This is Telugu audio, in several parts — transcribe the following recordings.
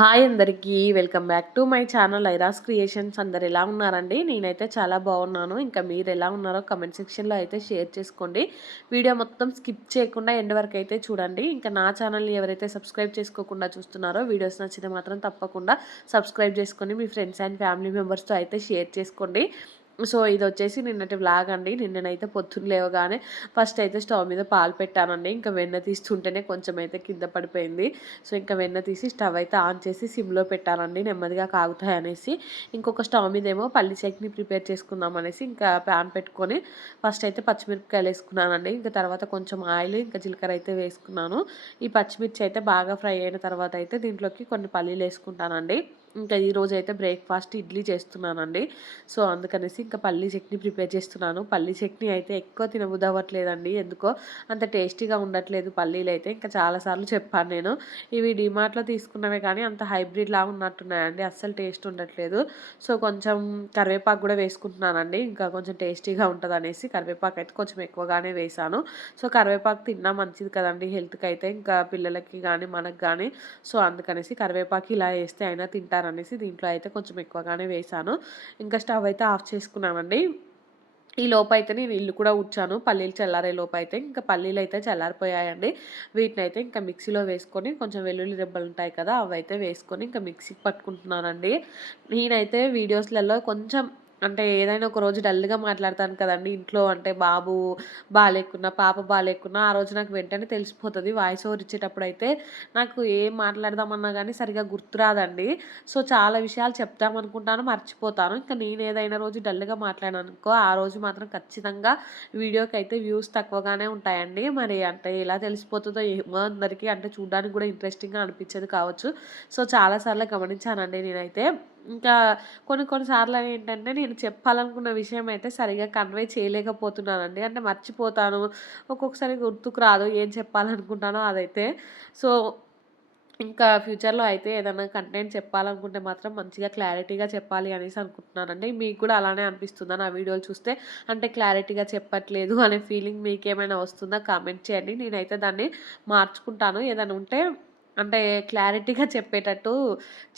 హాయ్ అందరికీ welcome back to my channel Iras creations. అందరు ఎలా ఉన్నారండి? నేనైతే చాలా బాగున్నాను. ఇంకా మీరు ఎలా ఉన్నారో కమెంట్ సెక్షన్లో అయితే షేర్ చేసుకోండి. వీడియో మొత్తం స్కిప్ చేయకుండా ఎండ్ వరకు అయితే చూడండి. ఇంకా నా ఛానల్ని ఎవరైతే సబ్స్క్రైబ్ చేసుకోకుండా చూస్తున్నారో వీడియోస్ నచ్చితే మాత్రం తప్పకుండా సబ్స్క్రైబ్ చేసుకొని మీ ఫ్రెండ్స్ అండ్ ఫ్యామిలీ మెంబర్స్తో అయితే షేర్ చేసుకోండి. సో ఇది వచ్చేసి నిన్నటి వ్లాగ్ అండి. నిన్ననైతే పొద్దున్న లేవగానే ఫస్ట్ అయితే స్టవ్ మీద పాలు పెట్టానండి. ఇంకా వెన్న తీస్తుంటేనే కొంచెం అయితే కింద పడిపోయింది. సో ఇంకా వెన్న తీసి స్టవ్ అయితే ఆన్ చేసి సిమ్లో పెట్టానండి, నెమ్మదిగా కాగుతాయి అనేసి. ఇంకొక స్టవ్ మీద ఏమో పల్లి చట్నీ ప్రిపేర్ చేసుకుందాం అనేసి ఇంకా ప్యాన్ పెట్టుకొని ఫస్ట్ అయితే పచ్చిమిరపకాయలు వేసుకున్నానండి. ఇంకా తర్వాత కొంచెం ఆయిల్ ఇంకా జీలకర్ర అయితే వేసుకున్నాను. ఈ పచ్చిమిర్చి అయితే బాగా ఫ్రై అయిన తర్వాత అయితే దీంట్లోకి కొన్ని పల్లీలు వేసుకుంటానండి. ఇంకా ఈరోజు అయితే బ్రేక్ఫాస్ట్ ఇడ్లీ చేస్తున్నానండి. సో అందుకనేసి ఇంకా పల్లీ చట్నీ ప్రిపేర్ చేస్తున్నాను. పల్లీ చట్నీ అయితే ఎక్కువ తినబుద్ధి అవ్వట్లేదండి, ఎందుకో అంత టేస్టీగా ఉండట్లేదు పల్లీలు అయితే. ఇంకా చాలాసార్లు చెప్పాను నేను, ఇవి డిమార్ట్లో తీసుకున్నవే కానీ అంత హైబ్రిడ్ లాగా ఉన్నట్టున్నాయండి, అస్సలు టేస్ట్ ఉండట్లేదు. సో కొంచెం కరివేపాకు కూడా వేసుకుంటున్నానండి, ఇంకా కొంచెం టేస్టీగా ఉంటుంది అనేసి కరివేపాకు అయితే కొంచెం ఎక్కువగానే వేసాను. సో కరివేపాకు తిన్నా మంచిది కదండి హెల్త్కి అయితే, ఇంకా పిల్లలకి కానీ మనకు కానీ. సో అందుకనేసి కరివేపాకు ఇలా వేస్తే అయినా తింటారనేసి దీంట్లో అయితే కొంచెం ఎక్కువగానే వేసాను. ఇంకా స్టవ్ అయితే ఆఫ్ చేసుకున్నామండి. ఈ లోపైతే నేను ఇల్లు కూడా ఊడ్చాను, పల్లీలు చల్లారే లోపైతే. ఇంకా పల్లీలు అయితే చల్లారిపోయాయండి. వీటిని అయితే ఇంకా మిక్సీలో వేసుకొని కొంచెం వెల్లుల్లి రెబ్బలు ఉంటాయి కదా, అవి అయితే వేసుకొని ఇంకా మిక్సీకి పట్టుకుంటున్నానండి. నేనైతే వీడియోస్లలో కొంచెం అంటే ఏదైనా ఒక రోజు డల్గా మాట్లాడతాను కదండి ఇంట్లో, అంటే బాబు బాగాలేకున్నా పాప బాగాలేకున్నా ఆ రోజు నాకు వెంటనే తెలిసిపోతుంది. వాయిస్ ఓవర్ ఇచ్చేటప్పుడు అయితే నాకు ఏం మాట్లాడదామన్నా కానీ సరిగా గుర్తురాదండి. సో చాలా విషయాలు చెప్దామనుకుంటాను, మర్చిపోతాను. ఇంకా నేను ఏదైనా రోజు డల్గా మాట్లాడాను అనుకో, ఆ రోజు మాత్రం ఖచ్చితంగా వీడియోకి అయితే వ్యూస్ తక్కువగానే ఉంటాయండి. మరి అంటే ఎలా తెలిసిపోతుందో ఏమో అందరికీ, అంటే చూడడానికి కూడా ఇంట్రెస్టింగ్గా అనిపించేది కావచ్చు. సో చాలాసార్లు గమనించానండి నేనైతే. ఇంకా కొన్ని సార్లు ఏంటంటే నేను చెప్పాలనుకున్న విషయం అయితే సరిగా కన్వే చేయలేకపోతున్నానండి, అంటే మర్చిపోతాను, ఒక్కొక్కసారి గుర్తుకు రాదు ఏం చెప్పాలనుకుంటానో అదైతే. సో ఇంకా ఫ్యూచర్లో అయితే ఏదైనా కంటెంట్ చెప్పాలనుకుంటే మాత్రం మంచిగా క్లారిటీగా చెప్పాలి అనేసి అనుకుంటున్నానండి. మీకు కూడా అలానే అనిపిస్తుందా నా వీడియోలు చూస్తే? అంటే క్లారిటీగా చెప్పట్లేదు అనే ఫీలింగ్ మీకేమైనా వస్తుందా? కామెంట్ చేయండి. నేనైతే దాన్ని మార్చుకుంటాను. ఏదైనా ఉంటే అంటే క్లారిటీగా చెప్పేటట్టు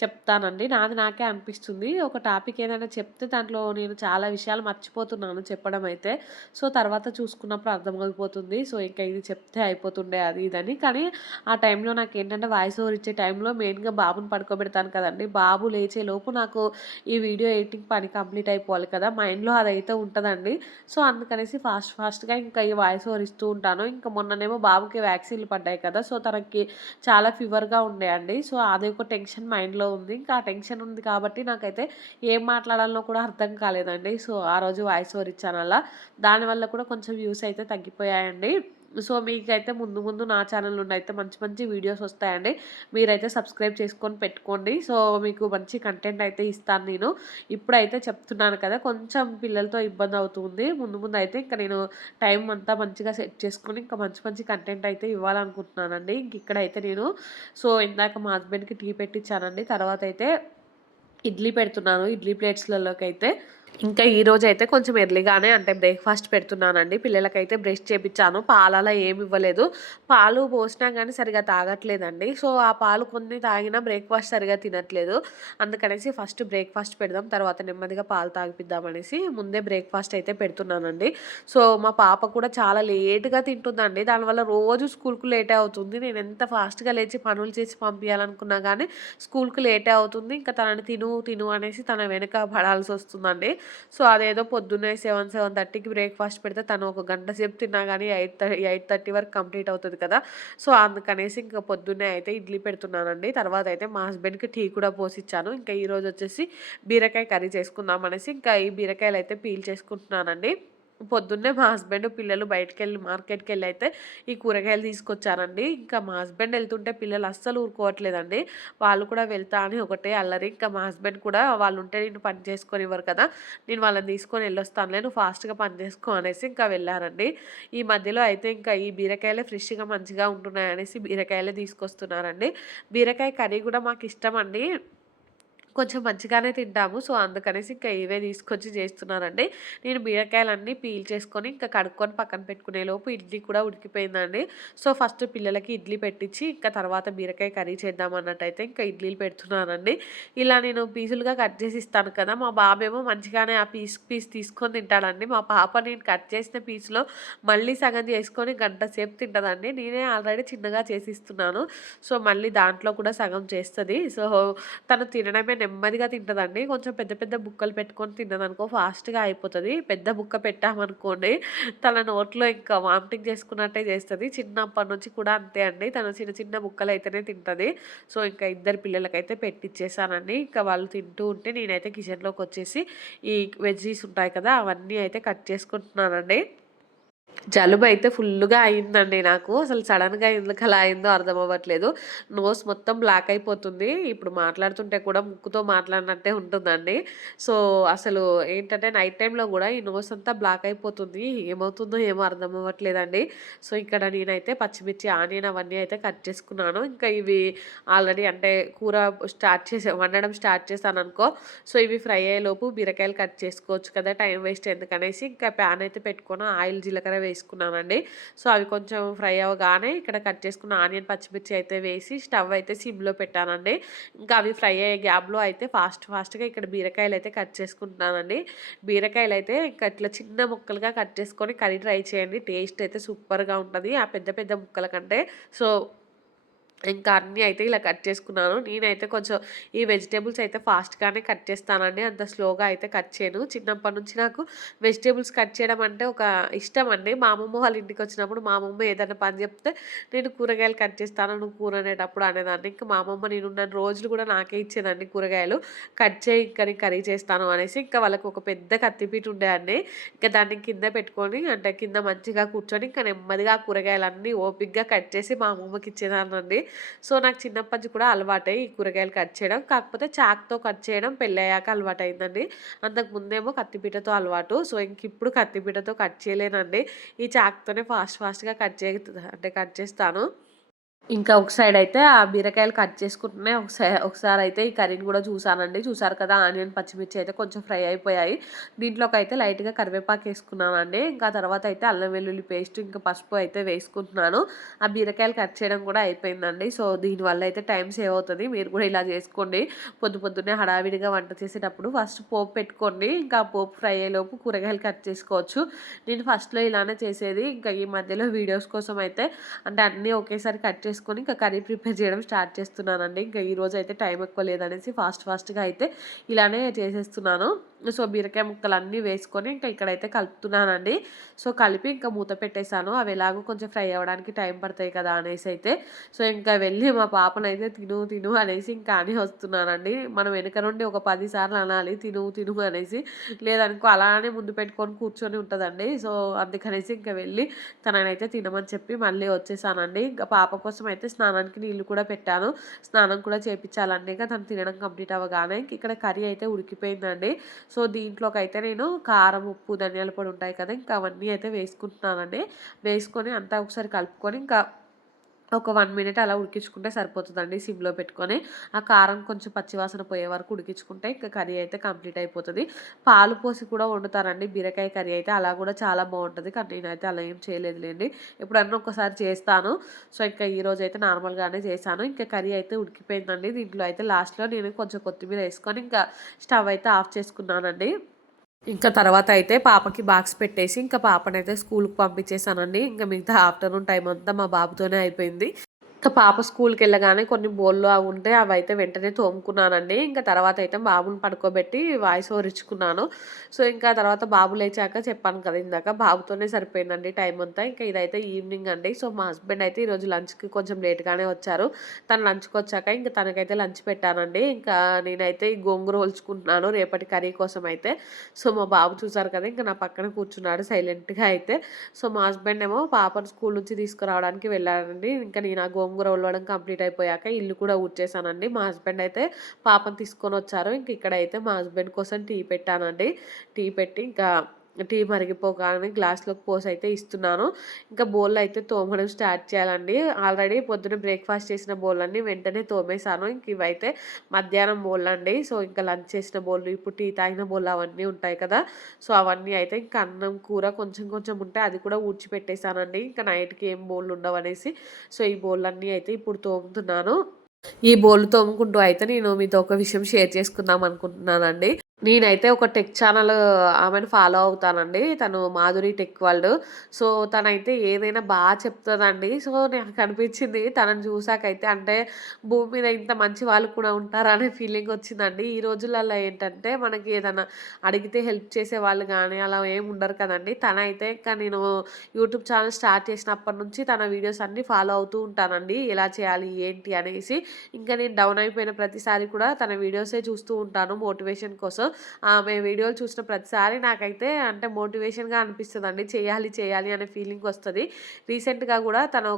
చెప్తానండి. నాది నాకే అనిపిస్తుంది. ఒక టాపిక్ ఏదైనా చెప్తే దాంట్లో నేను చాలా విషయాలు మర్చిపోతున్నాను చెప్పడం అయితే. సో తర్వాత చూసుకున్నప్పుడు అర్థమైపోతుంది. సో ఇంకా ఇది చెప్తే అయిపోతుండే అది ఇదని. కానీ ఆ టైంలో నాకేంటంటే వాయిస్ ఓవర్ ఇచ్చే టైంలో మెయిన్‌గా బాబుని పడుకోబెడతాను కదండీ! బాబు లేచేలోపు నాకు ఈ వీడియో ఎడిటింగ్ పని కంప్లీట్ అయిపోవాలి కదా, మైండ్‌లో అదైతే ఉంటదండి. సో అందుకనేసి ఫాస్ట్‌గా ఇంకా ఈ వాయిస్ ఓవర్ ఇస్తూ ఉంటాను. ఇంకా మొన్ననేమో బాబుకి వ్యాక్సిన్‌లు పడ్డాయి కదా, సో తనకి చాలా ఫీవర్‌గా ఉండే అండి. సో అది ఒక టెన్షన్ మైండ్‌లో ఉంది. ఇంకా ఆ టెన్షన్ ఉంది కాబట్టి నాకైతే ఏం మాట్లాడాలో కూడా అర్థం కాలేదండి. సో ఆ రోజు వాయిస్ ఓవర్ ఇచ్చాను అలా. దానివల్ల కూడా కొంచెం వ్యూస్ అయితే తగ్గిపోయాయండి. సో మీకైతే ముందు ముందు నా ఛానల్ నుండి అయితే మంచి మంచి వీడియోస్ వస్తాయండి. మీరైతే సబ్స్క్రైబ్ చేసుకొని పెట్టుకోండి. సో మీకు మంచి కంటెంట్ అయితే ఇస్తాను నేను. ఇప్పుడైతే చెప్తున్నాను కదా, కొంచెం పిల్లలతో ఇబ్బంది అవుతుంది. ముందు ముందు అయితే ఇంకా నేను టైం అంతా మంచిగా సెట్ చేసుకొని ఇంకా మంచి మంచి కంటెంట్ అయితే ఇవ్వాలనుకుంటున్నానండి. ఇంక ఇక్కడైతే నేను సో ఇందాక మా హస్బెండ్‌కి టీ పెట్టించానండి. తర్వాత అయితే ఇడ్లీ పెడుతున్నాను. ఇడ్లీ ప్లేట్స్‌లలోకి అయితే ఇంకా ఈరోజైతే కొంచెం ఎర్లీగానే అంటే బ్రేక్ఫాస్ట్ పెడుతున్నానండి. పిల్లలకైతే బ్రష్ చేపిచ్చాను. పాలు అలా ఏమి ఇవ్వలేదు. పాలు పోసినా కానీ సరిగ్గా తాగట్లేదండి. సో ఆ పాలు కొన్ని తాగినా బ్రేక్ఫాస్ట్ సరిగ్గా తినట్లేదు. అందుకనేసి ఫస్ట్ బ్రేక్ఫాస్ట్ పెడదాం, తర్వాత నెమ్మదిగా పాలు తాగిపిద్దాం అనేసి ముందే బ్రేక్ఫాస్ట్ అయితే పెడుతున్నానండి. సో మా పాప కూడా చాలా లేట్‌గా తింటుందండి. దానివల్ల రోజు స్కూల్‌కి లేటే అవుతుంది. నేను ఎంత ఫాస్ట్‌గా లేచి పనులు చేసి పంపియాలనుకున్నా కానీ స్కూల్‌కి లేటే అవుతుంది. ఇంకా తనని తిను తిను అనేసి తన వెనక పడాల్సొస్తుందండి. సో అదేదో పొద్దున్నే 7:30కి బ్రేక్ఫాస్ట్ పెడితే తను ఒక గంట సేపు తిన్నా కానీ 8:30 వరకు కంప్లీట్ అవుతుంది కదా. సో అందుకనేసి ఇంకా పొద్దున్నే అయితే ఇడ్లీ పెడుతున్నానండి. తర్వాత అయితే మా హస్బెండ్‌కి టీ కూడా పోసిచ్చాను. ఇంకా ఈరోజు వచ్చేసి బీరకాయ కర్రీ చేసుకుందాం అనేసి ఇంకా ఈ బీరకాయలు అయితే పీల్ చేసుకుంటున్నానండి. పొద్దున్నే మా హస్బెండ్ పిల్లలు బయటికెళ్ళి మార్కెట్‌కెళ్ళి అయితే ఈ కూరగాయలు తీసుకొచ్చారండి. ఇంకా మా హస్బెండ్ వెళ్తుంటే పిల్లలు అస్సలు ఊరుకోవట్లేదండి. వాళ్ళు కూడా వెళ్తా అని ఒకటే అల్లరి. ఇంకా మా హస్బెండ్ కూడా వాళ్ళుంటే నిన్ను పని చేసుకోనివ్వరు కదా, నేను వాళ్ళని తీసుకొని వెళ్ళొస్తానులే, నువ్వు ఫాస్ట్‌గా పని చేసుకో అనేసి ఇంకా వెళ్ళారండి. ఈ మధ్యలో అయితే ఇంకా ఈ బీరకాయలే ఫ్రెష్‌గా మంచిగా ఉంటున్నాయనేసి బీరకాయలే తీసుకొస్తున్నారండి. బీరకాయ కర్రీ కూడా మాకిష్టమండి. కొంచెం మంచిగానే తింటాము. సో, అందుకనేసి ఇంకా ఇవే తీసుకొచ్చి చేస్తున్నానండి. నేను బీరకాయలన్నీ పీల్ చేసుకొని, ఇంకా కడుక్కొని పక్కన పెట్టుకునేలోపు ఇడ్లీ కూడా ఉడికిపోయిందండి. సో, ఫస్ట్ పిల్లలకి ఇడ్లీ పెట్టించి, ఇంకా తర్వాత బీరకాయ కర్రీ చేద్దాం అన్నట్టయితే ఇంకా ఇడ్లీలు పెడుతున్నానండి. ఇలా నేను పీసులుగా కట్ చేసి ఇస్తాను కదా! మా బాబేమో మంచిగానే ఆ పీస్ తీసుకొని తింటాడండి. మా పాప నేను కట్ చేసిన పీస్‌లో మళ్ళీ సగం చేసుకొని గంట సేపు తింటదండి. నేనే ఆల్రెడీ చిన్నగా చేసిస్తున్నాను. సో, మళ్ళీ దాంట్లో కూడా సగం చేస్తది. సో, తను తినడమే నెమ్మదిగా తింటదండి. కొంచెం పెద్ద పెద్ద బుక్కలు పెట్టుకొని తిన్నదనుకో ఫాస్ట్‌గా అయిపోతది. పెద్ద బుక్క పెట్టామనుకోండి తన నోట్లో ఇంకా వామిటింగ్ చేసుకున్నట్టే చేస్తది. చిన్నప్పటి నుంచి కూడా అంతే అండి. తను చిన్న చిన్న ముక్కలైతేనే తింటది. సో, ఇంకా ఇద్దరు పిల్లలకైతే పెట్టిచ్చేసానండి. ఇంకా వాళ్ళు తింటూ ఉంటే నేనైతే కిచెన్‌లోకొచ్చేసి ఈ వెజ్జీస్ ఉంటాయి కదా! అవన్నీ అయితే కట్ చేసుకుంటున్నానండి. జలుబైతే ఫుల్లుగా అయిందండి నాకు. అసలు సడెన్‌గా ఎందుకలా అయిందో అర్థమవ్వట్లేదు. నోస్ మొత్తం బ్లాక్ అయిపోతుంది. ఇప్పుడు మాట్లాడుతుంటే కూడా ముక్కుతో మాట్లాడినట్టే ఉంటుందండి. సో, అసలు ఏంటంటే నైట్ టైమ్‌లో గూడా ఈ నోస్ అంతా బ్లాక్ అయిపోతుంది. ఏమవుతుందో ఏమో అర్థమవ్వట్లేదండి. సో, ఇక్కడ నేనైతే పచ్చిమిర్చి, ఆనియన్ అవన్నీ అయితే కట్ చేసుకున్నాను. ఇంకా ఇవి ఆల్రెడీ అంటే కూర వండడం స్టార్ట్ చేశాననుకో, సో, ఇవి ఫ్రై అయ్యేలోపు బీరకాయలు కట్ చేసుకోవచ్చు కదా! టైం వేస్ట్ ఎందుకనేసి ఇంకా ప్యాన్ అయితే పెట్టుకొని ఆయిల్, జీలకర్ర వేసుకున్నానండి. సో, అవి కొంచెం ఫ్రై అవ్వగానే ఇక్కడ కట్ చేసుకున్న ఆనియన్, పచ్చిమిర్చి అయితే వేసి స్టవ్ అయితే సిమ్‌లో పెట్టానండి. ఇంకా అవి ఫ్రై అయ్యే గ్యాప్‌లో అయితే ఫాస్ట్‌గా ఇక్కడ బీరకాయలైతే కట్ చేసుకుంటున్నానండి. బీరకాయలైతే ఇంకా ఇట్లా చిన్న ముక్కలుగా కట్ చేసుకొని కర్రీ ట్రై చేయండి. టేస్ట్ అయితే సూపర్‌గా ఉంటది. ఆ పెద్ద పెద్ద ముక్కల కంటే. సో, ఇంకా అన్నీ అయితే ఇలా కట్ చేసుకున్నాను. నేనైతే కొంచెం ఈ వెజిటబుల్స్ అయితే ఫాస్ట్‌గానే కట్ చేస్తానండి. అంత స్లోగా అయితే కట్ చేయను. చిన్నప్పటి నుంచి నాకు వెజిటబుల్స్ కట్ చేయడం అంటే ఒక ఇష్టమండి. మా అమ్మమ్మ వాళ్ళ ఇంటికొచ్చినప్పుడు మా అమ్మమ్మ ఏదైనా పని చెప్తే నేను కూరగాయలు కట్ చేస్తాను. నువ్వు కూర వండేటప్పుడు అనేదాన్ని. ఇంకా మా అమ్మమ్మ నేనున్న రోజులు కూడా నాకే ఇచ్చేదండి కూరగాయలు. కట్ చేయి ఇంకా నేను కర్రీ చేస్తాను అనేసి. ఇంకా వాళ్ళకి ఒక పెద్ద కత్తిపీట ఉండే అండి. ఇంకా దాన్ని కింద పెట్టుకొని అంటే కింద మంచిగా కూర్చొని ఇంకా నెమ్మదిగా ఆ కూరగాయలన్నీ ఓపికగా కట్ చేసి మా అమ్మమ్మకి ఇచ్చేదాన్నండి. సో, నాకు చిన్నప్పటి నుంచి కూడా అలవాటే ఈ కూరగాయలు కట్ చేయడం. కాకపోతే చాక్‌తో కట్ చేయడం పెళ్ళయ్యాక అలవాటయిందండి. అంతకు ముందేమో కత్తిపీటతో అలవాటు. సో, ఇంకిప్పుడు కత్తిపీటతో కట్ చేయలేనండి. ఈ చాక్‌తోనే ఫాస్ట్‌గా కట్ చేస్తాను. ఇంకా ఒక సైడ్ అయితే ఆ బీరకాయలు కట్ చేసుకుంటూనే ఒకసారయితే ఈ కర్రీని గూడా చూసానండి. చూసారు కదా! ఆనియన్, పచ్చిమిర్చి అయితే కొంచెం ఫ్రై అయిపోయాయి. దీంట్లోకైతే లైట్‌గా కరివేపాకేసుకున్నానండి. ఇంకా తర్వాత అయితే అల్లం వెల్లుల్లి పేస్ట్, ఇంకా పసుపు అయితే వేసుకుంటున్నాను. ఆ బీరకాయలు కట్ చేయడం కూడా అయిపోయిందండి. సో, దీనివల్ల అయితే టైం సేవ్ అవుతది. మీరు కూడా ఇలా చేసుకోండి. పొద్దున్నే హడావిడిగా వంట చేసేటప్పుడు ఫస్ట్ పోపు పెట్టుకోండి. ఇంకా ఆ పోపు ఫ్రై అయ్యేలోపు కూరగాయలు కట్ చేసుకోవచ్చు. నేను ఫస్ట్‌లో ఇలానే చేసేది. ఇంకా ఈ మధ్యలో వీడియోస్ కోసం అయితే అంటే అన్నీ ఒకేసారి కట్ చేసుకొని ఇంకా కర్రీ ప్రిపేర్ చేయడం స్టార్ట్ చేస్తున్నానండి. ఇంకా ఈరోజైతే టైం ఎక్కువ లేదనేసి ఫాస్ట్‌గా అయితే ఇలానే చేసేస్తున్నాను. సో, బీరకాయ ముక్కలన్నీ వేసుకొని ఇంకా ఇక్కడైతే కలుపుతున్నానండి. సో, కలిపి ఇంకా మూత పెట్టేసాను. అవి ఎలాగో కొంచెం ఫ్రై అవ్వడానికి టైం పడతాయి కదా అనేసి అయితే. సో, ఇంకా వెళ్ళి మా పాపనైతే తిను అనేసి ఇంకా అని వస్తున్నానండి. మనం వెనక నుండి ఒక 10 సార్లు అనాలి తిను అనేసి. లేదనుకో అలానే ముందు పెట్టుకొని కూర్చొని ఉంటదండి. సో, అందుకనేసి ఇంకా వెళ్ళి తననైతే తినమని చెప్పి మళ్ళీ వచ్చేసానండి. ఇంకా పాప కోసం అయితే స్నానానికి నీళ్ళు కూడా పెట్టాను. స్నానం కూడా చేపిచ్చాలండి. ఇక తను తినడం కంప్లీట్ అవ్వగానే ఇక్కడ కర్రీ అయితే ఉడికిపోయిందండి. సో, దీంట్లోకైతే నేను కారం, ఉప్పు, ధనియాల పొడి ఉంటాయి కదా! ఇంకా అవన్నీ అయితే వేసుకుంటున్నానండి. వేసుకొని అంతా ఒకసారి కలుపుకొని ఇంకా ఒక 1 మినిట్ అలా ఉడికించుకుంటే సరిపోతదండి సిమ్‌లో పెట్టుకొని. ఆ కారం కొంచెం పచ్చివాసన పోయే వరకు ఉడికించుకుంటే ఇంక కర్రీ అయితే కంప్లీట్ అయిపోతది. పాలు పోసి కూడా వండుతారండి బీరకాయ కర్రీ అయితే. అలా కూడా చాలా బావుంటది. కానీ నేనైతే అలా ఏం చేయలేదులెండి. ఎప్పుడన్నా ఒకసారి చేస్తాను. సో, ఇంకా ఈరోజైతే నార్మల్‌గానే చేశాను. ఇంకా కర్రీ అయితే ఉడికిపోయిందండి. దీంట్లో అయితే లాస్ట్‌లో నేను కొంచెం కొత్తిమీర ఏసుకొని ఇంకా స్టవ్ అయితే ఆఫ్ చేసుకున్నానండి. ఇంకా తర్వాత అయితే పాపకి బాక్స్ పెట్టేసి ఇంకా పాపనైతే స్కూలుకి పంపించేసానండి. ఇంక మిగతా ఆఫ్టర్‌నూన్ టైమ్ అంతా మా బాబుతోనే అయిపోయింది. ఇంకా పాప స్కూల్‌కెళ్ళగానే కొన్ని బోళ్ళు అవి ఉంటే అవైతే వెంటనే తోముకున్నానండి. ఇంకా తర్వాత అయితే బాబుని పడుకోబెట్టి వాయిస్ ఓవర్ ఇచ్చుకున్నాను. సో, ఇంకా తర్వాత బాబు లేచాక చెప్పాను కదా ఇందాక బాబుతోనే సరిపోయిందండి టైం అంతా. ఇంకా ఇదైతే ఈవినింగ్ అండి. సో, మా హస్బెండ్ అయితే ఈరోజు లంచ్‌కి కొంచెం లేట్‌గానే వచ్చారు. తను లంచ్‌కొచ్చాక ఇంక తనకైతే లంచ్ పెట్టానండి. ఇంకా నేనైతే ఈ గోంగూర ఒలుచుకుంటున్నాను రేపటి కర్రీ కోసం అయితే. సో, మా బాబు చూసారు కదా! ఇంక నా పక్కన కూర్చున్నాడు సైలెంట్‌గా అయితే. సో, మా హస్బెండ్ ఏమో పాపను స్కూల్ నుంచి తీసుకురావడానికి వెళ్ళారండి. ఇంకా నేను ఆ గోంగూర ఒలవడం కంప్లీట్ అయిపోయాక ఇల్లు కూడా ఊడ్చేసానండి. మా హస్బెండ్ అయితే పాపను తీసుకొనొచ్చారు. ఇంక ఇక్కడైతే మా హస్బెండ్ కోసం టీ పెట్టానండి. టీ పెట్టి ఇంకా టీ మరిగిపోగానే గ్లాస్‌లోకి పోసైతే ఇస్తున్నాను. ఇంకా బోళ్ళయితే తోమడం స్టార్ట్ చేయాలండి. ఆల్రెడీ పొద్దున్న బ్రేక్‌ఫాస్ట్ చేసిన బోళ్ళన్నీ వెంటనే తోమేశాను. ఇంక ఇవైతే మధ్యాహ్నం బోళ్ళండి. సో, ఇంకా లంచ్ చేసిన బోళ్ళు, ఇప్పుడు టీ తాగిన బోళ్ళు అవన్నీ ఉంటాయి కదా! సో, అవన్నీ అయితే ఇంకా అన్నం, కూర కొంచెం కొంచెం ఉంటే అది కూడా ఊడ్చిపెట్టేసానండి. ఇంకా నైట్‌కి ఏం బోళ్ళుండవనేసి. సో, ఈ బోళ్ళన్నీ అయితే ఇప్పుడు తోముతున్నాను. ఈ బోళ్ళు తోముకుంటూ అయితే నేను మీతో ఒక విషయం షేర్ చేసుకుందాం అనుకుంటున్నానండి. నేనైతే ఒక టెక్ ఛానల్ ఆమెను ఫాలో అవుతానండి. తను మాధురి టెక్ వరల్డ్. సో, తనైతే ఏదైనా చెప్తదండి. సో, నాకనిపించింది తనని చూసాకైతే అంటే భూమి మీద ఇంత మంచి వాళ్ళు కూడా ఉంటారా అనే ఫీలింగ్ వచ్చిందండి. ఈ రోజులలో ఏంటంటే మనకి ఏదైనా అడిగితే హెల్ప్ చేసేవాళ్ళు గానీ అలా ఏమి ఉండరు కదండీ. తనైతే ఇంకా నేను యూట్యూబ్ ఛానల్ స్టార్ట్ చేసినప్పటి నుంచి తన వీడియోస్ అన్నీ ఫాలో అవుతూ ఉంటానండి. ఎలా చేయాలి ఏంటి అనేసి. ఇంకా నేను డౌన్ అయిపోయిన ప్రతిసారి కూడా తన వీడియోసే చూస్తూ ఉంటాను మోటివేషన్ కోసం. ఆమె వీడియోలు చూసిన ప్రతిసారి నాకైతే అంటే మోటివేషన్‌గా అనిపిస్తదండి. చేయాలి, చేయాలి అనే ఫీలింగ్ వస్తది. రీసెంట్‌గా గూడా తను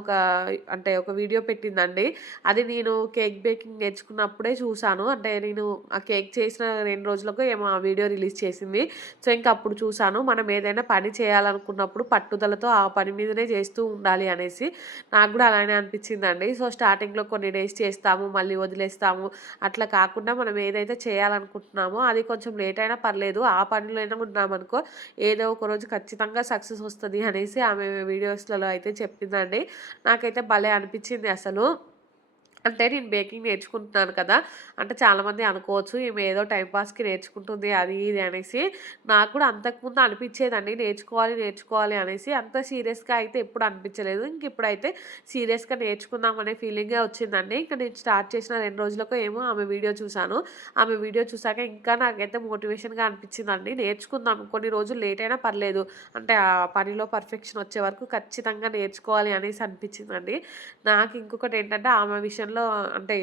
ఒక వీడియో పెట్టిందండి. అది నేను కేక్ బేకింగ్ నేర్చుకున్నప్పుడే చూసాను. అంటే నేను ఆ కేక్ చేసిన 2 రోజులకో ఏమో ఆ వీడియో రిలీజ్ చేసింది. సో, ఇంక అప్పుడు చూసాను. మనం ఏదైనా పని చేయాలనుకున్నప్పుడు పట్టుదలతో ఆ పని మీదనే చేస్తూ ఉండాలి అనేసి. నాకు గూడా అలానే అనిపించిందండి. సో, స్టార్టింగ్‌లో కొన్ని డేస్ చేస్తాము, మళ్ళీ వదిలేస్తాము. అట్లా కాకుండా మనం ఏదైతే చేయాలనుకుంటున్నామో అది కొంచెం లేట్ అయినా పర్లేదు. ఆ పనిలోనే ఉన్నామనుకో ఏదో ఒక రోజు ఖచ్చితంగా సక్సెస్ వస్తది అనేసి ఆమె వీడియోస్‌లలో అయితే చెప్పిందండి. నాకైతే భలే అనిపించింది అసలు. అంటే నేను బేకింగ్ నేర్చుకుంటున్నాను కదా! అంటే చాలామంది అనుకోవచ్చు ఈమె ఏదో టైమ్ పాస్‌కి నేర్చుకుంటుంది అది ఇది అనేసి. నాకు కూడా అంతకుముందు అనిపించేదండి నేర్చుకోవాలి, నేర్చుకోవాలి అనేసి. అంత సీరియస్‌గా అయితే ఎప్పుడు అనిపించలేదు. ఇంక ఇప్పుడైతే సీరియస్‌గా నేర్చుకుందాం అనే ఫీలింగే వచ్చిందండి. ఇంక నేను స్టార్ట్ చేసిన 2 రోజులకో ఏమో ఆమె వీడియో చూసాను. ఆమె వీడియో చూసాక ఇంకా నాకైతే మోటివేషన్‌గా అనిపించిందండి. నేర్చుకుందాం కొన్ని రోజులు లేట్ అయినా పర్లేదు. అంటే ఆ పనిలో పర్ఫెక్షన్ వచ్చే వరకు ఖచ్చితంగా నేర్చుకోవాలి అనేసి అనిపించిందండి. నాకు ఇంకొకటేంటంటే ఆమె విషయంలో అంటే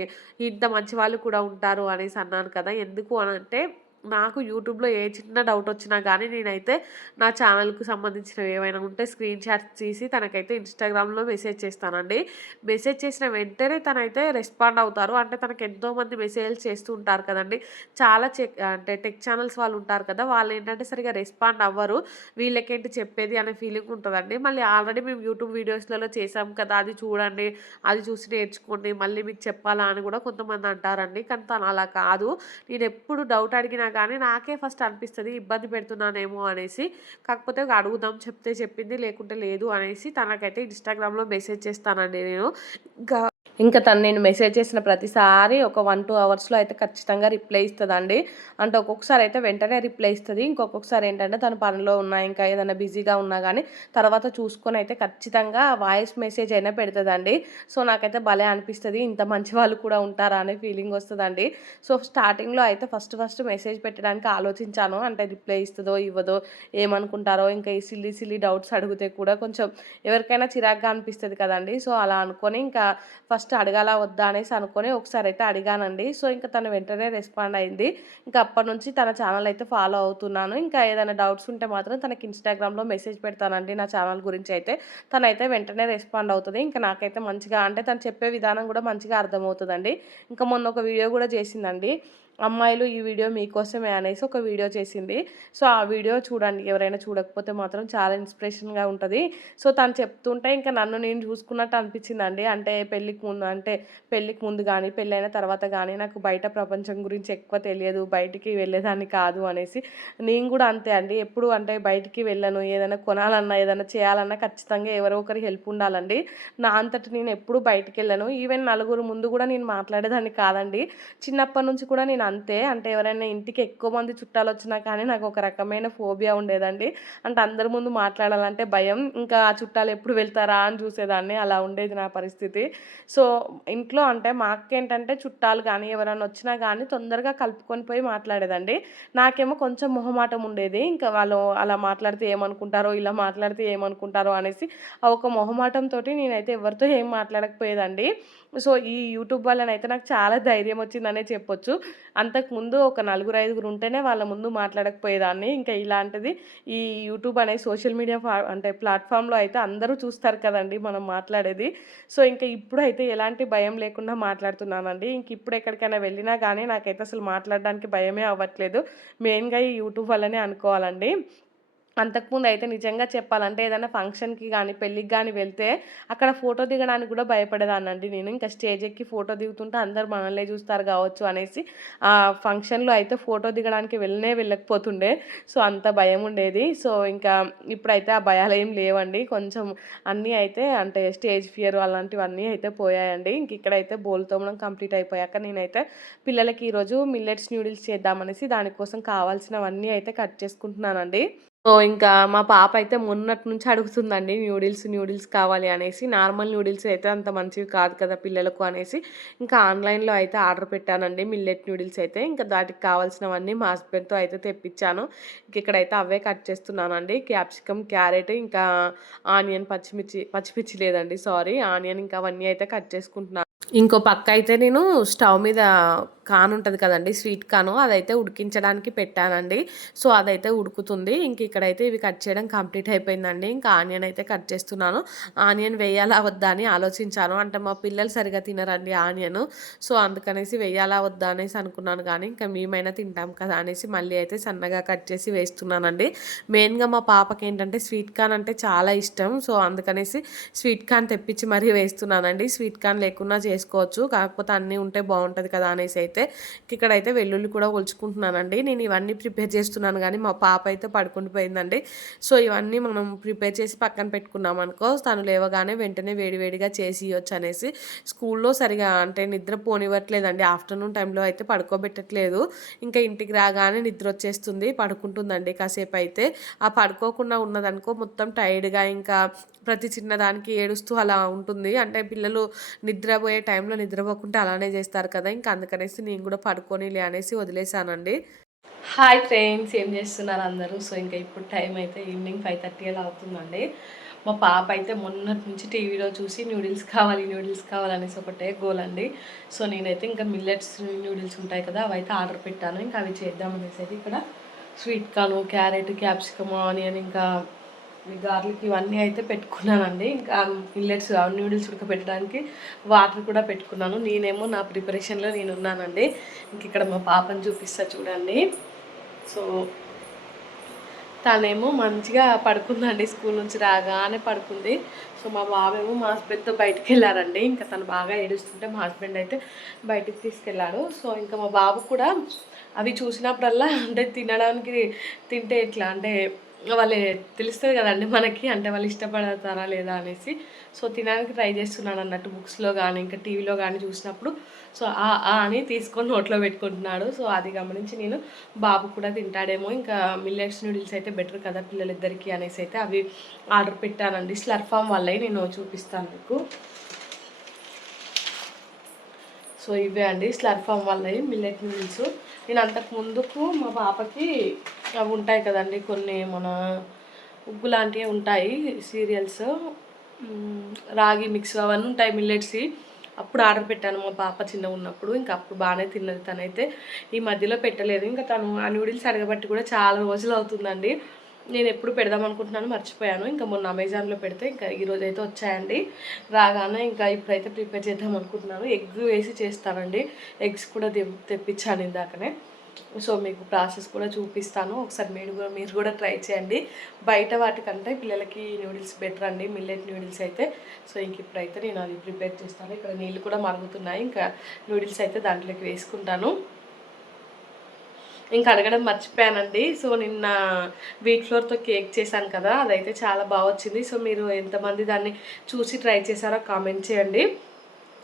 ఇంత మంచి వాళ్ళు కూడా ఉంటారు అనేసి అన్నాను కదా! ఎందుకు అనంటే నాకు యూట్యూబ్‌లో ఏ చిన్న డౌట్ వచ్చినా గానీ నేనైతే నా ఛానల్‌కి సంబంధించినవి ఏవైనా ఉంటే స్క్రీన్ షాట్స్ తీసి తనకైతే ఇన్‌స్టాగ్రామ్‌లో మెసేజ్ చేస్తానండి. మెసేజ్ చేసిన వెంటనే తనైతే రెస్పాండ్ అవుతారు. అంటే తనకు ఎంతోమంది మెసేజ్‌లు చేస్తూ ఉంటారు కదండీ! చాలా అంటే టెక్ ఛానల్స్ వాళ్ళు ఉంటారు కదా! వాళ్ళేంటంటే సరిగ్గా రెస్పాండ్ అవ్వరు. వీళ్ళకేంటి చెప్పేది అనే ఫీలింగ్ ఉంటదండి. మళ్ళీ ఆల్రెడీ మేము యూట్యూబ్ వీడియోస్‌లలో చేసాం కదా! అది చూడండి, అది చూసి నేర్చుకోండి, మళ్ళీ మీకు చెప్పాలా అని గూడా కొంతమంది అంటారండి. కానీ తను అలా కాదు. నేనెప్పుడు డౌట్ అడిగినా గానీ నాకే ఫస్ట్ అనిపిస్తది ఇబ్బంది పెడుతున్నానేమో అనేసి. కాకపోతే అడుగుదాం చెప్తే చెప్పింది లేకుంటే లేదు అనేసి తనకైతే ఇన్‌స్టాగ్రామ్‌లో మెసేజ్ చేస్తానండి నేను. ఇంకా ఇంకా తను నేను మెసేజ్ చేసిన ప్రతిసారి ఒక 1, 2 అవర్స్‌లో అయితే ఖచ్చితంగా రిప్లై ఇస్తదండి. అంటే ఒక్కొక్కసారి అయితే వెంటనే రిప్లై ఇస్తది. ఇంకొకసారి ఏంటంటే తను పనిలో ఉన్నా, ఇంకా ఏదైనా బిజీగా ఉన్నా గానీ తర్వాత చూసుకొని అయితే ఖచ్చితంగా వాయిస్ మెసేజ్ అయినా పెడతదండి. సో, నాకైతే భలే అనిపిస్తది. ఇంత మంచి వాళ్ళు కూడా ఉంటారా అనే ఫీలింగ్ వస్తదండి. సో, స్టార్టింగ్‌లో అయితే ఫస్ట్ మెసేజ్ పెట్టడానికి ఆలోచించాను. అంటే రిప్లై ఇస్తదో, ఇవ్వదో, ఏమనుకుంటారో, ఇంకా ఈ సిల్లీ సిల్లీ డౌట్స్ అడిగితే కూడా కొంచెం ఎవరికైనా చిరాకుగా అనిపిస్తది కదండీ! సో, అలా అనుకోని ఇంకా ఫస్ట్ అడగాలా వద్దా అనేసి అనుకోని ఒకసారైతే అడిగానండి. సో, ఇంక తను వెంటనే రెస్పాండ్ అయింది. ఇంక అప్పటినుంచి తన ఛానల్ అయితే ఫాలో అవుతున్నాను. ఇంకా ఏదైనా డౌట్స్ ఉంటే మాత్రం తనకి ఇన్‌స్టాగ్రామ్‌లో మెసేజ్ పెడతానండి నా ఛానల్ గురించి అయితే. తనైతే వెంటనే రెస్పాండ్ అవుతది. ఇంక నాకైతే మంచిగా అంటే తను చెప్పే విధానం గూడా మంచిగా అర్థమవుతదండి. ఇంకా మొన్న ఒక వీడియో గూడా చేసిందండి. అమ్మాయిలు ఈ వీడియో మీకోసమే అనేసి ఒక వీడియో చేసింది. సో, ఆ వీడియో చూడండి. ఎవరైనా చూడకపోతే మాత్రం చాలా ఇన్‌స్పిరేషన్‌గా ఉంటది. సో, తను చెప్తుంటే ఇంక నన్ను నేను చూసుకున్నట్టు అనిపించిందండి. అంటే పెళ్ళికి ముందు గానీ, పెళ్ళైన తర్వాత గానీ నాకు బయట ప్రపంచం గురించి ఎక్కువ తెలియదు. బయటికి వెళ్ళేదాన్ని కాదు అనేసి. నేను గూడా అంతే అండి. ఎప్పుడు అంటే బయటికి వెళ్ళను. ఏదైనా కొనాలన్నా, ఏదైనా చేయాలన్నా ఖచ్చితంగా ఎవరో ఒకరి హెల్ప్ ఉండాలండి. నా అంతట నేను ఎప్పుడు బయటికెళ్ళను. ఈవెన్ నలుగురు ముందు గూడా నేను మాట్లాడేదాన్ని కాదండి. చిన్నప్పటి నుంచి కూడా నేను అంతే. అంటే ఎవరైనా ఇంటికి ఎక్కువ మంది చుట్టాలొచ్చినా కానీ నాకు ఒక రకమైన ఫోబియా ఉండేదండి. అంటే అందరి ముందు మాట్లాడాలంటే భయం. ఇంకా ఆ చుట్టాలు ఎప్పుడు వెళ్తారా అని చూసేదాన్ని. అలా ఉండేది నా పరిస్థితి. సో, ఇంట్లో అంటే మా అక్కేంటంటే చుట్టాలు గానీ, ఎవరైనా వచ్చినా గానీ తొందరగా కలుపుకొని పోయి మాట్లాడేదండి. నాకేమో కొంచెం మొహమాటం ఉండేది. ఇంకా వాళ్ళు అలా మాట్లాడితే ఏమనుకుంటారో, ఇలా మాట్లాడితే ఏమనుకుంటారో అనేసి ఆ ఒక మొహమాటంతోటి నేనైతే ఎవరితో ఏం మాట్లాడకపోయేదండి. సో, ఈ యూట్యూబ్ వల్లనైతే నాకు చాలా ధైర్యం వచ్చిందనే చెప్పొచ్చు. అంతకుముందు ఒక నలుగురు, ఐదుగురు ఉంటేనే వాళ్ళ ముందు మాట్లాడకపోయేదాన్ని. ఇంకా ఇలాంటిది ఈ యూట్యూబ్ అనే సోషల్ మీడియా అంటే ప్లాట్‌ఫామ్‌లో అయితే అందరూ చూస్తారు కదండీ మనం మాట్లాడేది. సో, ఇంక ఇప్పుడైతే ఎలాంటి భయం లేకుండా మాట్లాడుతున్నానండి. ఇంక ఇప్పుడు ఎక్కడికైనా వెళ్ళినా గానీ నాకైతే అసలు మాట్లాడడానికి భయమే అవ్వట్లేదు. మెయిన్‌గా ఈ యూట్యూబ్ వల్లనే అనుకోవాలండి. అంతకుముందు అయితే నిజంగా చెప్పాలంటే ఏదైనా ఫంక్షన్‌కి గానీ, పెళ్ళికి గానీ వెళ్తే అక్కడ ఫోటో దిగడానికి గూడా భయపడేదాన్నండి నేను. ఇంకా స్టేజ్ ఎక్కి ఫోటో దిగుతుంటే అందరూ మనల్నే జూస్తారు గావచ్చు అనేసి ఫంక్షన్‌లో అయితే ఫోటో దిగడానికి వెళ్ళకపోతుండే. సో, అంత భయముండేది. సో, ఇంకా ఇప్పుడైతే ఆ భయాలేం లేవండి. కొంచెం అన్నీ అయితే అంటే స్టేజ్ ఫియర్ అలాంటివన్నీ అయితే పోయాయండి. ఇంక ఇక్కడైతే బోళ్ళు తోమడం కంప్లీట్ అయిపోయాక నేనైతే పిల్లలకి ఈరోజు మిల్లెట్స్ న్యూడిల్స్ చేద్దామనేసి దానికోసం కావాల్సినవన్నీ అయితే కట్ చేసుకుంటున్నానండి. సో, ఇంకా మా పాప అయితే మొన్నటి నుంచి అడుగుతుందండి న్యూడిల్స్ కావాలి అనేసి. నార్మల్ న్యూడిల్స్ అయితే అంత మంచివి కాదు కదా పిల్లలకు అనేసి, ఇంకా ఆన్‌లైన్‌లో అయితే ఆర్డర్ పెట్టానండి మిల్లెట్ న్యూడిల్స్ అయితే. ఇంకా దాటికి కావాల్సినవన్నీ మా హస్బెండ్‌తో అయితే తెప్పించాను. ఇంక ఇక్కడైతే అవే కట్ చేస్తున్నానండి. క్యాప్సికమ్, క్యారెట్ ఇంకా ఆనియన్, పచ్చిమిర్చి లేదండి సారీ. ఆనియన్ ఇంకా అవన్నీ అయితే కట్ చేసుకుంటున్నాను. ఇంకో పక్క అయితే నేను స్టవ్ మీద కాన్ ఉంటది కదండీ! స్వీట్ కాను అదైతే ఉడికించడానికి పెట్టానండి. సో, అదైతే ఉడుకుతుంది. ఇంక ఇక్కడైతే ఇవి కట్ చేయడం కంప్లీట్ అయిపోయిందండి. ఇంకా ఆనియన్ అయితే కట్ చేస్తున్నాను. ఆనియన్ వేయాలా వద్దా అని ఆలోచించాను. అంటే మా పిల్లలు సరిగ్గా తినరండి ఆనియను. సో, అందుకనేసి వేయాలా వద్దా అనేసి అనుకున్నాను గానీ, ఇంకా మేమైనా తింటాం కదా అనేసి మళ్ళీ అయితే సన్నగా కట్ చేసి వేస్తున్నానండి. మెయిన్‌గా మా పాపకేంటంటే స్వీట్ కార్న్ అంటే చాలా ఇష్టం. సో, అందుకనేసి స్వీట్ కార్న్ తెప్పించి మరీ వేస్తున్నానండి. స్వీట్ కార్న్ లేకున్నా చేసుకోవచ్చు. కాకపోతే అన్నీ ఉంటే బావుంటది కదా అనేసి అయితే ఇక్కడైతే వెల్లుల్లి కూడా ఒలుచుకుంటున్నానండి. నేను ఇవన్నీ ప్రిపేర్ చేస్తున్నాను గానీ మా పాప అయితే పడుకుండిపోయిందండి. సో, ఇవన్నీ మనం ప్రిపేర్ చేసి పక్కన పెట్టుకున్నామనుకో తను లేవగానే వెంటనే వేడివేడిగా చేసి ఇయ్యొచ్చు అనేసి స్కూల్లో సరిగా అంటే నిద్ర పోనివ్వట్లేదండి. ఆఫ్టర్‌నూన్ టైంలో అయితే పడుకోబెట్టట్లేదు. ఇంకా ఇంటికి రాగానే నిద్రొచ్చేస్తుంది. పడుకుంటుందండి కాసేపయితే. ఆ పడుకోకుండా ఉన్నదనుకో మొత్తం టైర్డ్‌గా ఇంకా ప్రతి చిన్నదానికి ఏడుస్తూ అలా ఉంటుంది. అంటే పిల్లలు నిద్రపోయే టైంలో నిద్రపోకుంటే అలానే చేస్తారు కదా! ఇంకా అందుకనేసి నేను కూడా పడుకోనీలే అనేసి వదిలేసానండి. Hi friends! ఏం చేస్తున్నారు అందరూ? సో, ఇంకా ఇప్పుడు టైం అయితే ఈవినింగ్ 5:30 అలా అవుతుందండి. మా పాప అయితే మొన్నటి నుంచి టీవీలో చూసి న్యూడిల్స్ కావాలనేసి ఒకటే గోలండి. సో, నేనైతే ఇంకా మిల్లెట్స్ న్యూడిల్స్ ఉంటాయి కదా! అవైతే ఆర్డర్ పెట్టాను. ఇంకా అవి చేద్దామనేసి అయితే ఇక్కడ sweet corn, carrot, capsicum, onion ఇంకా గార్లిక్ ఇవన్నీ అయితే పెట్టుకున్నానండి. ఇంకా మిల్లెట్స్ న్యూడిల్స్ ఉడకబెట్టడానికి వాటర్ కూడా పెట్టుకున్నాను. నేనేమో నా ప్రిపరేషన్‌లో నేనున్నానండి. ఇంక ఇక్కడ మా పాపని చూపిస్తా చూడండి. సో, తనేమో మంచిగా పడుకుందండి. స్కూల్ నుంచి రాగానే పడుకుంది. సో, మా బాబేమో మా హస్బెండ్‌తో బయటికెళ్లారండి. ఇంకా తను బాగా ఏడుస్తుంటే మా హస్బెండ్ అయితే బయటికి తీసుకెళ్ళాడు. సో, ఇంకా మా బాబు కూడా అవి చూసినప్పుడల్లా అంటే తింటే ఎట్లా అంటే వాళ్ళు తెలుస్తది కదండీ మనకి. అంటే వాళ్ళు ఇష్టపడతారా లేదా అనేసి. సో, తినడానికి ట్రై చేస్తున్నాడన్నట్టు బుక్స్‌లో గానీ, ఇంకా టీవీలో గానీ చూసినప్పుడు సో, ఆ! ఆ! అని తీసుకొని నోట్లో పెట్టుకుంటున్నాడు. సో, అది గమనించి నేను బాబు కూడా తింటాడేమో ఇంకా మిల్లెట్స్ నూడిల్స్ అయితే బెటర్ కదా పిల్లలిద్దరికీ అనేసి అయితే అవి ఆర్డర్ పెట్టానండి. స్లర్ప్ ఫార్మ్ వాళ్ళయి నేను చూపిస్తాను మీకు. సో, ఇవే అండి స్లర్ప్ ఫార్మ్ వాళ్ళయి మిల్లెట్ నూడిల్స్. నేను అంతకు ముందుకు మా పాపకి అవి ఉంటాయి కదండీ కొన్ని మన ఉగ్గు లాంటివి ఉంటాయి సీరియల్స్. రాగి మిక్స్ అవన్నీ ఉంటాయి మిల్లెట్స్‌వి. అప్పుడు ఆర్డర్ పెట్టాను మా పాప చిన్నగున్నప్పుడు. ఇంకా అప్పుడు బాగానే తిన్నది తనైతే. ఈ మధ్యలో పెట్టలేదు. ఇంకా తను ఆ నూడిల్స్ అడగబట్టి కూడా చాలా రోజులు అవుతుందండి. నేను ఎప్పుడు పెడదాం అనుకుంటున్నాను మర్చిపోయాను. ఇంకా మొన్న అమెజాన్‌లో పెడితే ఇంకా ఈరోజైతే వచ్చాయండి. రాగానే ఇంకా ఇప్పుడైతే ప్రిపేర్ చేద్దాం అనుకుంటున్నాను. ఎగ్ వేసి చేస్తానండి. ఎగ్స్ కూడా తెప్పించాను ఇందాకనే. సో, మీకు ప్రాసెస్ కూడా చూపిస్తాను. ఒకసారి మీరు కూడా ట్రై చేయండి. బయట వాటికంటే పిల్లలకి నూడిల్స్ బెటర్ అండి. మిల్లెట్ నూడిల్స్ అయితే. సో, ఇంక ఇప్పుడైతే నేను అది ప్రిపేర్ చేస్తాను. ఇక్కడ నీళ్ళు కూడా మరుగుతున్నాయి. ఇంకా నూడిల్స్ అయితే దాంట్లోకి వేసుకుంటాను. ఇంకా అడగడం మర్చిపోయానండి. సో, నిన్న వీట్ ఫ్లోర్‌తో కేక్ చేశాను కదా! అదైతే చాలా వచ్చింది. సో, మీరు ఎంతమంది దాన్ని చూసి ట్రై చేశారో కామెంట్ చేయండి.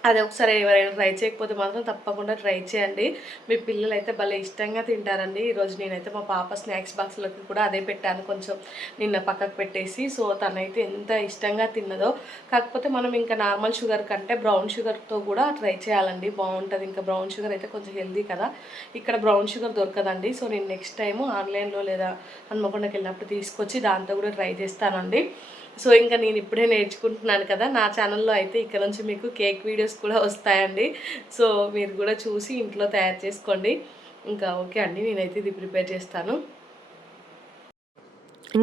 అది ఒకసారి ఎవరైనా ట్రై చేయకపోతే మాత్రం తప్పకుండా ట్రై చేయండి. మీ పిల్లలైతే భలే ఇష్టంగా తింటారండి. ఈరోజు నేనైతే మా పాప స్నాక్స్ బాక్స్‌లోకి కూడా అదే పెట్టాను కొంచెం నిన్న పక్కకు పెట్టేసి. సో, తనైతే ఎంత ఇష్టంగా తిన్నదో. కాకపోతే మనం ఇంకా నార్మల్ షుగర్ కంటే బ్రౌన్ షుగర్‌తో కూడా ట్రై చేయాలండి. బావుంటది. ఇంకా బ్రౌన్ షుగర్ అయితే కొంచెం హెల్తీ కదా! ఇక్కడ బ్రౌన్ షుగర్ దొరకదండి. సో, నేను నెక్స్ట్ టైము ఆన్‌లైన్‌లో లేదా హన్మకొండకి వెళ్ళినప్పుడు తీసుకొచ్చి దాంతో కూడా ట్రై చేస్తానండి. సో, ఇంకా నేను ఇప్పుడే నేర్చుకుంటున్నాను కదా! నా ఛానల్‌లో అయితే ఇక్కడ నుంచి మీకు కేక్ వీడియోస్ కూడా వస్తాయండి. సో, మీరు కూడా చూసి ఇంట్లో తయారు చేసుకోండి. ఇంకా ఓకే అండి. నేనైతే ఇది ప్రిపేర్ చేస్తాను.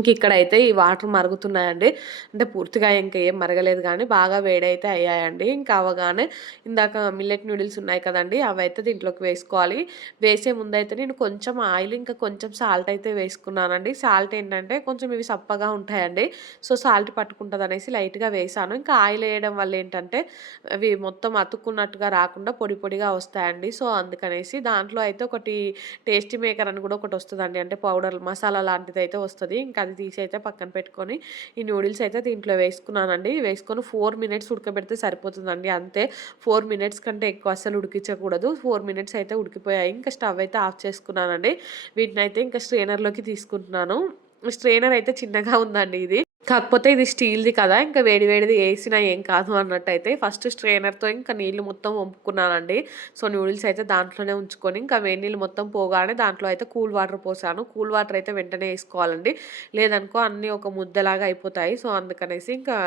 ఇక్కడైతే ఈ వాటర్ మరుగుతున్నాయండి. అంటే పూర్తిగా ఇంక ఏం మరగలేదు గానీ, బాగా వేడైతే అయ్యాయండి. ఇంకా అవ్వగానే ఇందాక మిల్లెట్ నూడిల్స్ ఉన్నాయి కదండీ! అవైతే దీంట్లోకి వేసుకోవాలి. వేసే ముందైతే నేను కొంచెం ఆయిల్, ఇంకా కొంచెం సాల్ట్ అయితే వేసుకున్నానండి. సాల్ట్ ఏంటంటే కొంచెం ఇవి సప్పగా ఉంటాయండి. సో, సాల్ట్ పట్టుకుంటదనేసి లైట్‌గా వేశాను. ఇంకా ఆయిల్ ఎయడం వల్ల ఏంటంటే, అవి మొత్తం అతుక్కున్నట్టుగా రాకుండా పొడి పొడిగా వస్తాయండి. సో, అందుకనేసి దాంట్లో అయితే ఒకటి టేస్టీ మేకర్ అని కూడా ఒకటొస్తదండి. అంటే పౌడర్ మసాలా లాంటిదైతే వస్తది. ఇంకా అది తీసి అయితే పక్కన పెట్టుకొని, ఈ నూడిల్స్ అయితే దీంట్లో వేసుకున్నానండి. వేసుకొని 4 మినిట్స్ ఉడకబెడితే సరిపోతుందండి అంతే. 4 మినిట్స్ కంటే ఎక్కువ అస్సలు ఉడికించకూడదు. 4 మినిట్స్ అయితే ఉడికిపోయాయి. ఇంకా స్టవ్ అయితే ఆఫ్ చేసుకున్నానండి. వీటినైతే ఇంకా స్ట్రెయినర్‌లోకి తీసుకుంటున్నాను. స్ట్రెయినర్ అయితే చిన్నగా ఉందండి ఇది. కాకపోతే ఇది స్టీల్‌ది కదా! ఇంకా వేడి వేడిది ఏసినా ఏం కాదు అన్నట్టయితే ఫస్ట్ స్ట్రెయినర్‌తో ఇంకా నీళ్లు మొత్తం వంపుకున్నానండి. సో, నూడిల్స్ అయితే దాంట్లోనే ఉంచుకొని ఇంకా వేడి నీళ్ళు మొత్తం పోగానే దాంట్లో అయితే కూల్ వాటర్ పోసాను. కూల్ వాటర్ అయితే వెంటనే ఏసుకోవాలండి. లేదనుకో అన్నీ ఒక ముద్దలాగా అయిపోతాయి. సో, అందుకనేసి ఇంకా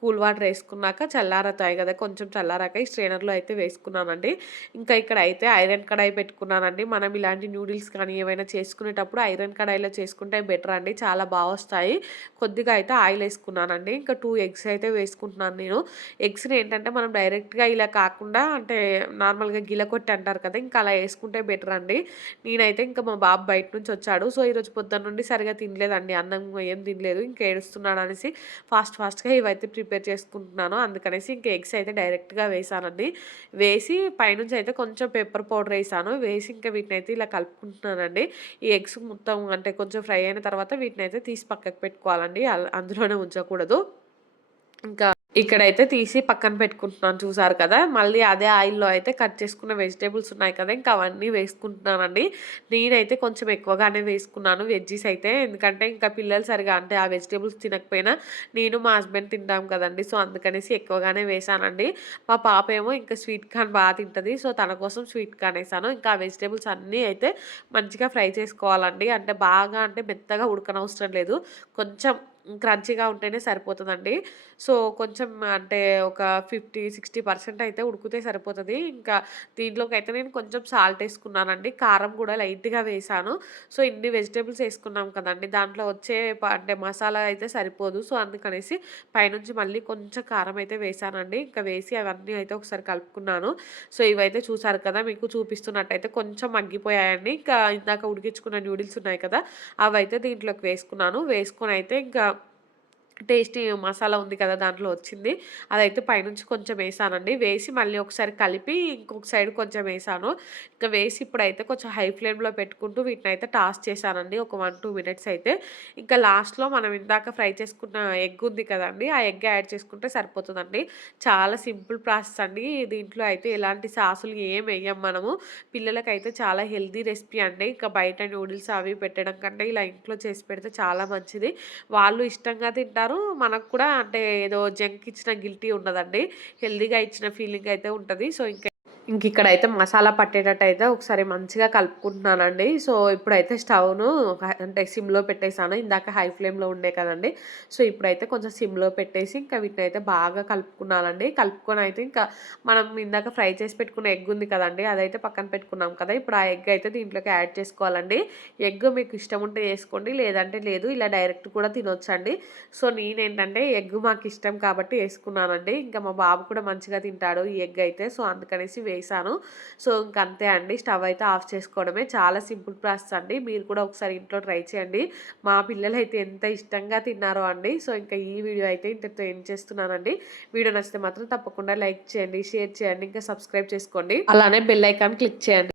కూల్ వాటర్ ఏసుకున్నాక చల్లారతాయి కదా! కొంచెం చల్లారాక ఈ స్ట్రెయినర్‌లో అయితే వేసుకున్నానండి. ఇంకా ఇక్కడ అయితే ఐరన్ కడాయి పెట్టుకున్నానండి. మనం ఇలాంటి నూడిల్స్ కానీ ఏవైనా చేసుకునేటప్పుడు ఐరన్ కడాయిలో చేసుకుంటే బెటర్ అండి. చాలా వస్తాయి. కొద్దిగా అయితే ఆయిలేసుకున్నానండి. ఇంకా 2 ఎగ్స్ అయితే వేసుకుంటున్నాను నేను. ఎగ్స్‌ని ఏంటంటే మనం డైరెక్ట్‌గా ఇలా కాకుండా అంటే నార్మల్‌గా గిలకొట్టి అంటారు కదా! ఇంకా అలా ఏసుకుంటే బెటర్ అండి. నేనైతే ఇంకా మా బాబు బయట నుంచి వచ్చాడు. సో, ఈరోజు పొద్దున్న నుండి సరిగ్గా తినలేదండి. అన్నం ఏం తినలేదు. ఇంకా ఏడుస్తున్నాడనేసి ఫాస్ట్‌గా ఇవైతే ప్రిపేర్ చేసుకుంటున్నాను. అందుకనేసి ఇంక ఎగ్స్ అయితే డైరెక్ట్‌గా వేశానండి. వేసి పైనుంచి అయితే కొంచెం పెప్పర్ పౌడర్ ఏసాను. వేసి ఇంకా వీటినైతే ఇలా కలుపుకుంటున్నానండి. ఈ ఎగ్స్ మొత్తం అంటే కొంచెం ఫ్రై అయిన తర్వాత వీటినైతే తీసి పక్కకు పెట్టుకోవాలండి. అందులోనే ఉంచకూడదు. ఇంకా ఇక్కడైతే తీసి పక్కన పెట్టుకుంటున్నాను చూసారు కదా! మళ్ళీ అదే ఆయిల్‌లో అయితే కట్ చేసుకున్న వెజిటబుల్స్ ఉన్నాయి కదా! ఇంకా అవన్నీ వేసుకుంటున్నానండి. నేనైతే కొంచెం ఎక్కువగానే వేసుకున్నాను వెజ్జీస్ అయితే. ఎందుకంటే ఇంకా పిల్లలు సరిగ్గా అంటే ఆ వెజిటబుల్స్ తినకపోయినా నేను మా హస్బెండ్ తింటాం కదండీ! సో, అందుకనేసి ఎక్కువగానే వేశానండి. మా పాప ఏమో ఇంకా స్వీట్ కార్న్ తింటది. సో, తన కోసం స్వీట్ కార్న్ ఏసాను. ఇంకా ఆ వెజిటబుల్స్ అన్నీ అయితే మంచిగా ఫ్రై చేసుకోవాలండి. అంటే బాగా అంటే మెత్తగా ఉడకనవసరం లేదు. కొంచెం క్రంచీగా ఉంటేనే సరిపోతదండి. సో, కొంచెం అంటే ఒక 60% అయితే ఉడికితే సరిపోతది. ఇంకా దీంట్లోకైతే నేను కొంచెం సాల్ట్ ఏసుకున్నానండి. కారం గూడా లైట్‌గా వేశాను. సో, ఇన్ని వెజిటబుల్స్ ఏసుకున్నాం కదండీ! దాంట్లో వచ్చే అంటే మసాలా అయితే సరిపోదు. సో, అందుకనేసి పైనుంచి మళ్ళీ కొంచెం కారం అయితే వేశానండి. ఇంకా వేసి అవన్నీ అయితే ఒకసారి కలుపుకున్నాను. సో, ఇవైతే చూసారు కదా! మీకు చూపిస్తున్నట్టయితే కొంచెం మగ్గిపోయాయండి. ఇంకా ఇందాక ఉడికించుకున్న నూడిల్స్ ఉన్నాయి కదా! అవైతే దీంట్లోకి వేసుకున్నాను. వేసుకొనైతే ఇంకా టేస్టీ మసాలా ఉంది కదా! దాంట్లో వచ్చింది. అదైతే పైనుంచి కొంచెం ఏసానండి. వేసి మళ్ళీ ఒకసారి కలిపి ఇంకొక సైడ్ కొంచెం ఏసాను. ఇంకా వేసి ఇప్పుడైతే కొంచెం హై ఫ్లేమ్‌లో పెట్టుకుంటూ వీటినైతే టాస్ చేశానండి. ఒక 1, 2 మినిట్స్ అయితే. ఇంకా లాస్ట్‌లో మనం ఇందాక ఫ్రై చేసుకున్న ఎగ్ ఉంది కదండీ! ఆ ఎగ్ యాడ్ చేసుకుంటే సరిపోతదండి. చాలా సింపుల్ ప్రాసెస్ అండి. దీంట్లో అయితే ఎలాంటి సాసులు ఏం ఎయ్యం మనము. పిల్లలకైతే చాలా హెల్తీ రెసిపీ అండి. ఇంకా బయట నూడిల్స్ అవి పెట్టడం కంటే ఇలా ఇంట్లో చేసి పెడితే చాలా మంచిది. వాళ్ళు ఇష్టంగా తింటారు. మనకు కూడా అంటే ఏదో జంక్ ఇచ్చిన గిల్టీ ఉండదండి. హెల్తీగా ఇచ్చిన ఫీలింగ్ అయితే ఉంటది. సో, ఇంకిక్కడైతే మసాలా పట్టేటట్టయితే ఒకసారి మంచిగా కలుపుకుంటున్నానండి. సో, ఇప్పుడైతే స్టవ్‌ను అంటే సిమ్‌లో పెట్టేసాను. ఇందాక హై ఫ్లేమ్‌లో ఉండే కదండీ! సో, ఇప్పుడైతే కొంచెం సిమ్‌లో పెట్టేసి ఇంకా వీటినైతే బాగా కలుపుకున్నానండి. కలుపుకొనైతే ఇంకా మనం ఇందాక ఫ్రై చేసి పెట్టుకున్న ఎగ్ ఉంది కదండీ! అదైతే పక్కన పెట్టుకున్నాం కదా! ఇప్పుడు ఆ ఎగ్ అయితే దీంట్లోకి యాడ్ చేసుకోవాలండి. ఎగ్ మీకు ఇష్టం ఉంటే ఏసుకోండి. లేదంటే లేదు. ఇలా డైరెక్ట్ కూడా తినొచ్చండి. సో, నేనేంటంటే ఎగ్ మాకిష్టం కాబట్టి ఏసుకున్నానండి. ఇంకా మా బాబు కూడా మంచిగా తింటాడు ఈ ఎగ్ అయితే. సో, అందుకనేసి వేశాను. సో, ఇంకంతే అండి. స్టవ్ అయితే ఆఫ్ చేసుకోవడమే. చాలా సింపుల్ ప్రాసెస్ అండి. మీరు కూడా ఒకసారి ఇంట్లో ట్రై చేయండి. మా పిల్లలైతే ఎంత ఇష్టంగా తిన్నారో అండి. సో, ఇంకా ఈ వీడియో అయితే ఇంతటితో ఎండ్ చేస్తున్నానండి. వీడియో నచ్చితే మాత్రం తప్పకుండా లైక్ చేయండి, షేర్ చేయండి, ఇంకా సబ్స్క్రైబ్ చేసుకోండి. అలానే బెల్ ఐకాన్ క్లిక్ చేయండి.